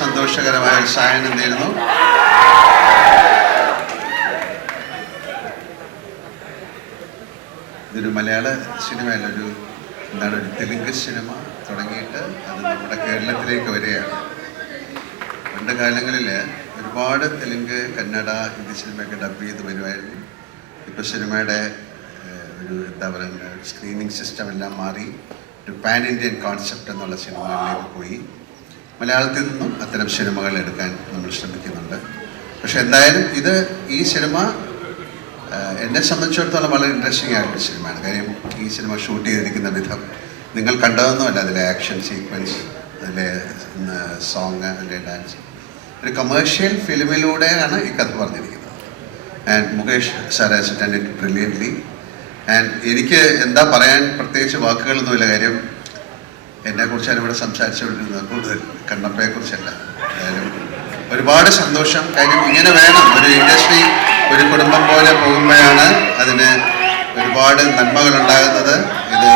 സന്തോഷകരമായ ഒരു സായനം നേരുന്നു. ഇതൊരു മലയാള സിനിമയല്ല, ഒരു തെലുങ്ക് സിനിമ തുടങ്ങിയിട്ട് അത് നമ്മുടെ കേരളത്തിലേക്ക് വരികയാണ്. പണ്ട് കാലങ്ങളിൽ ഒരുപാട് തെലുങ്ക്, കന്നഡ, ഹിന്ദി സിനിമയൊക്കെ ഡബ് ചെയ്ത് വരുമായിരുന്നു. ഇപ്പോൾ സിനിമയുടെ ഒരു സ്ക്രീനിങ് സിസ്റ്റം എല്ലാം മാറി ഒരു പാൻ ഇന്ത്യൻ കോൺസെപ്റ്റ് എന്നുള്ള സിനിമകളിലേക്ക് പോയി. മലയാളത്തിൽ നിന്നും അത്തരം സിനിമകൾ എടുക്കാൻ നമ്മൾ ശ്രമിക്കുന്നുണ്ട്. പക്ഷെ എന്തായാലും ഈ സിനിമ എന്നെ സംബന്ധിച്ചിടത്തോളം വളരെ ഇൻട്രസ്റ്റിംഗ് ആയിട്ടൊരു സിനിമയാണ്. കാര്യം ഈ സിനിമ ഷൂട്ട് ചെയ്തിരിക്കുന്ന വിധം നിങ്ങൾ കണ്ടതൊന്നുമല്ല. അതിലെ ആക്ഷൻ സീക്വൻസ്, അതിലെ സോങ്, അതിലെ ഡാൻസ്, ഒരു കമേഴ്ഷ്യൽ ഫിലിമിലൂടെയാണ് ഈ കഥ പറഞ്ഞിരിക്കുന്നത്. And Mukesh sir has done it brilliantly. And എനിക്ക് എന്താ പറയാൻ പ്രത്യേകിച്ച് വാക്കുകളൊന്നുമില്ല. കാര്യം എന്നെക്കുറിച്ചാണ് ഇവിടെ സംസാരിച്ചുകൊണ്ടിരുന്നത്, കൂടുതൽ കണ്ണപ്പയെക്കുറിച്ചല്ല. എന്തായാലും ഒരുപാട് സന്തോഷം. കാര്യം ഇങ്ങനെ വേണം ഒരു ഇൻഡസ്ട്രി, ഒരു കുടുംബം പോലെ പോകുമ്പോഴാണ് അതിന് ഒരുപാട് നന്മകൾ ഉണ്ടാകുന്നത്. ഇത്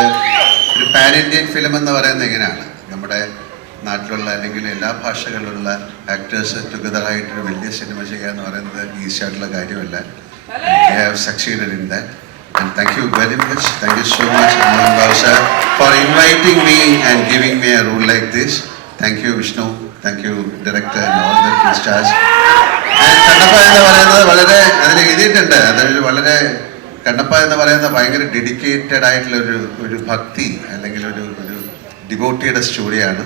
ഒരു പാൻ ഇന്ത്യൻ ഫിലിം എന്ന് പറയുന്നത് എങ്ങനെയാണ്, നമ്മുടെ നാട്ടിലുള്ള അല്ലെങ്കിൽ എല്ലാ ഭാഷകളിലുള്ള ആക്ടേഴ്സ് ടുഗദറായിട്ടൊരു വലിയ സിനിമ ചെയ്യുക എന്ന് പറയുന്നത് ഈസി ആയിട്ടുള്ള കാര്യമല്ല. They have succeeded in that. And thank you very much. Thank you so much, Mohan Babu sir, for inviting me and giving me a role like this. Thank you, Vishnu. Thank you, director and all the stars. And Kannappa എന്ന് പറയുന്നത് വളരെ അതിൽ എഴുതിയിട്ടുണ്ട്. അതൊരു വളരെ കണ്ണപ്പ എന്ന് പറയുന്നത് ഭയങ്കര ഡെഡിക്കേറ്റഡ് ആയിട്ടുള്ള ഒരു ഭക്തി അല്ലെങ്കിൽ ഒരു ഡിവോട്ടിയുടെ സ്റ്റോറിയാണ്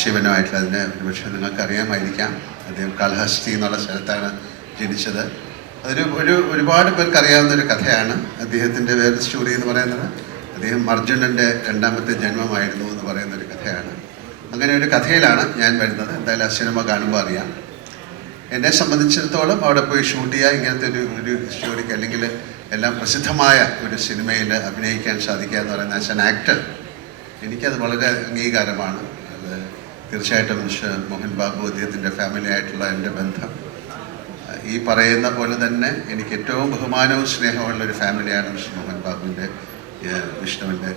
ശിവനുമായിട്ടുള്ള. അതിന് ഒരുപക്ഷെ നിങ്ങൾക്ക് അറിയാമായിരിക്കാം, അദ്ദേഹം കാളഹസ്തി എന്നുള്ള സ്ഥലത്താണ് ജനിച്ചത്. ഒരുപാട് പേർക്ക് അറിയാവുന്ന ഒരു കഥയാണ്. അദ്ദേഹത്തിൻ്റെ വേറെ സ്റ്റോറി എന്ന് പറയുന്നത് അദ്ദേഹം അർജുനൻ്റെ രണ്ടാമത്തെ ജന്മമായിരുന്നു എന്ന് പറയുന്ന ഒരു കഥയാണ്. അങ്ങനെ ഒരു കഥയിലാണ് ഞാൻ വരുന്നത്. എന്തായാലും ആ സിനിമ കാണുമ്പോൾ അറിയാം. എന്നെ സംബന്ധിച്ചിടത്തോളം അവിടെ പോയി ഷൂട്ട് ചെയ്യുക, ഇങ്ങനത്തെ ഒരു സ്റ്റോറിക്ക് അല്ലെങ്കിൽ എല്ലാം പ്രസിദ്ധമായ ഒരു സിനിമയിൽ അഭിനയിക്കാൻ സാധിക്കുക എന്ന് പറയുന്നത് ആസ് ആൻ ആക്ടർ എനിക്കത് വളരെ അംഗീകാരമാണ്. അത് തീർച്ചയായിട്ടും മിസ്റ്റർ മോഹൻ ബാബു, അദ്ദേഹത്തിൻ്റെ ഫാമിലി ആയിട്ടുള്ള എൻ്റെ ബന്ധം ഈ പറയുന്ന പോലെ തന്നെ എനിക്ക് ഏറ്റവും ബഹുമാനവും സ്നേഹമുള്ള ഒരു ഫാമിലിയാണ് മിസ്റ്റർ മോഹൻ ബാബുവിൻ്റെ, വിഷ്ണുവിൻ്റെ.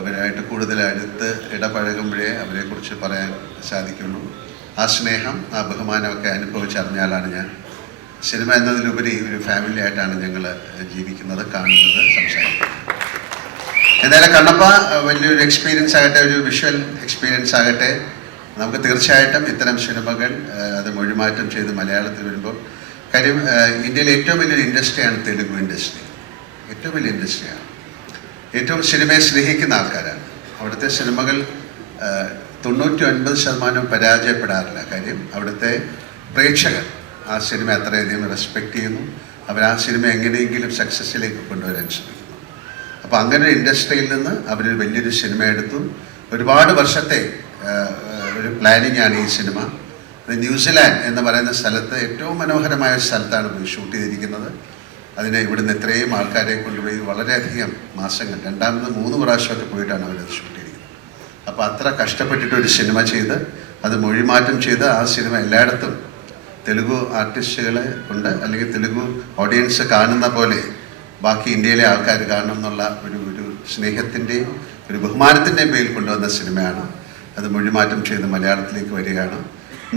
അവരായിട്ട് കൂടുതൽ അടുത്ത് ഇടപഴകുമ്പോഴേ അവരെക്കുറിച്ച് പറയാൻ സാധിക്കുള്ളൂ. ആ സ്നേഹം, ആ ബഹുമാനമൊക്കെ അനുഭവിച്ചറിഞ്ഞാലാണ് ഞാൻ സിനിമ എന്നതിലുപരി ഒരു ഫാമിലി ആയിട്ടാണ് ഞങ്ങൾ ജീവിക്കുന്നത്, കാണുന്നത്, സംസാരിക്കുന്നത്. എന്തായാലും കണ്ണപ്പ വലിയൊരു എക്സ്പീരിയൻസ് ആകട്ടെ, ഒരു വിഷ്വൽ എക്സ്പീരിയൻസ് ആകട്ടെ. നമുക്ക് തീർച്ചയായിട്ടും ഇത്തരം സിനിമകൾ അത് മൊഴിമാറ്റം ചെയ്ത് മലയാളത്തിൽ വരുമ്പോൾ, കാര്യം ഇന്ത്യയിലെ ഏറ്റവും വലിയൊരു ഇൻഡസ്ട്രിയാണ് തെലുഗു ഇൻഡസ്ട്രി. ഏറ്റവും വലിയ ഇൻഡസ്ട്രിയാണ്. ഏറ്റവും സിനിമയെ സ്നേഹിക്കുന്ന ആൾക്കാരാണ്. അവിടുത്തെ സിനിമകൾ 99% പരാജയപ്പെടാറില്ല. കാര്യം അവിടുത്തെ പ്രേക്ഷകർ ആ സിനിമ അത്രയധികം റെസ്പെക്റ്റ് ചെയ്യുന്നു. അവർ ആ സിനിമ എങ്ങനെയെങ്കിലും സക്സസ്സിലേക്ക് കൊണ്ടുവരാൻ ശ്രമിക്കുന്നു. അപ്പോൾ അങ്ങനെ ഒരു ഇൻഡസ്ട്രിയിൽ നിന്ന് അവരൊരു വലിയൊരു സിനിമ എടുത്തു. ഒരുപാട് വർഷത്തെ ഒരു പ്ലാനിങ് ആണ് ഈ സിനിമ. ന്യൂസിലാൻഡ് എന്ന് പറയുന്ന സ്ഥലത്ത് ഏറ്റവും മനോഹരമായ സ്ഥലത്താണ് പോയി ഷൂട്ട് ചെയ്തിരിക്കുന്നത്. അതിനെ ഇവിടുന്ന് ഇത്രയും ആൾക്കാരെ കൊണ്ടുപോയി വളരെയധികം മാസങ്ങൾ, 2-3 പ്രാവശ്യമൊക്കെ പോയിട്ടാണ് അവരത് ഷൂട്ട് ചെയ്തിരിക്കുന്നത്. അപ്പോൾ അത്ര കഷ്ടപ്പെട്ടിട്ടൊരു സിനിമ ചെയ്ത് അത് മൊഴിമാറ്റം ചെയ്ത് ആ സിനിമ എല്ലായിടത്തും തെലുഗു ആർട്ടിസ്റ്റുകളെ കൊണ്ട് അല്ലെങ്കിൽ തെലുഗു ഓഡിയൻസ് കാണുന്ന പോലെ ബാക്കി ഇന്ത്യയിലെ ആൾക്കാർ കാണണം എന്നുള്ള ഒരു സ്നേഹത്തിൻ്റെയും ഒരു ബഹുമാനത്തിൻ്റെയും പേരിൽ കൊണ്ടുവന്ന സിനിമയാണ്. അത് മൊഴിമാറ്റം ചെയ്ത് മലയാളത്തിലേക്ക് വരികയാണ്.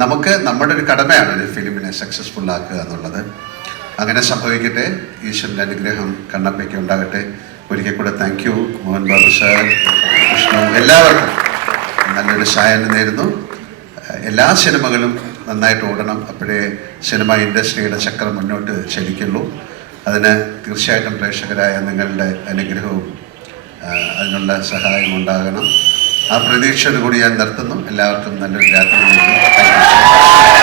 നമുക്ക് നമ്മുടെ ഒരു കടമയാണ് ഒരു ഫിലിമിനെ സക്സസ്ഫുൾ ആക്കുക എന്നുള്ളത്. അങ്ങനെ സംഭവിക്കട്ടെ. ഈശ്വരൻ്റെ അനുഗ്രഹം കണ്ണപ്പയ്ക്ക് ഉണ്ടാകട്ടെ. ഒരിക്കൽ കൂടെ thank you Mohan Babu sir, Vishnu, എല്ലാവർക്കും നല്ലൊരു സായനം നേരുന്നു. എല്ലാ സിനിമകളും നന്നായിട്ട് ഓടണം. അപ്പോഴേ സിനിമ ഇൻഡസ്ട്രിയുടെ ചക്രം മുന്നോട്ട് ചലിക്കുള്ളൂ. അതിന് തീർച്ചയായിട്ടും പ്രേക്ഷകരായ നിങ്ങളുടെ അനുഗ്രഹവും അതിനുള്ള സഹായം ഉണ്ടാകണം. ആ പ്രതീക്ഷയോടുകൂടി ഞാൻ നിർത്തുന്നു. എല്ലാവർക്കും നല്ലൊരു രാത്രി. Thank you.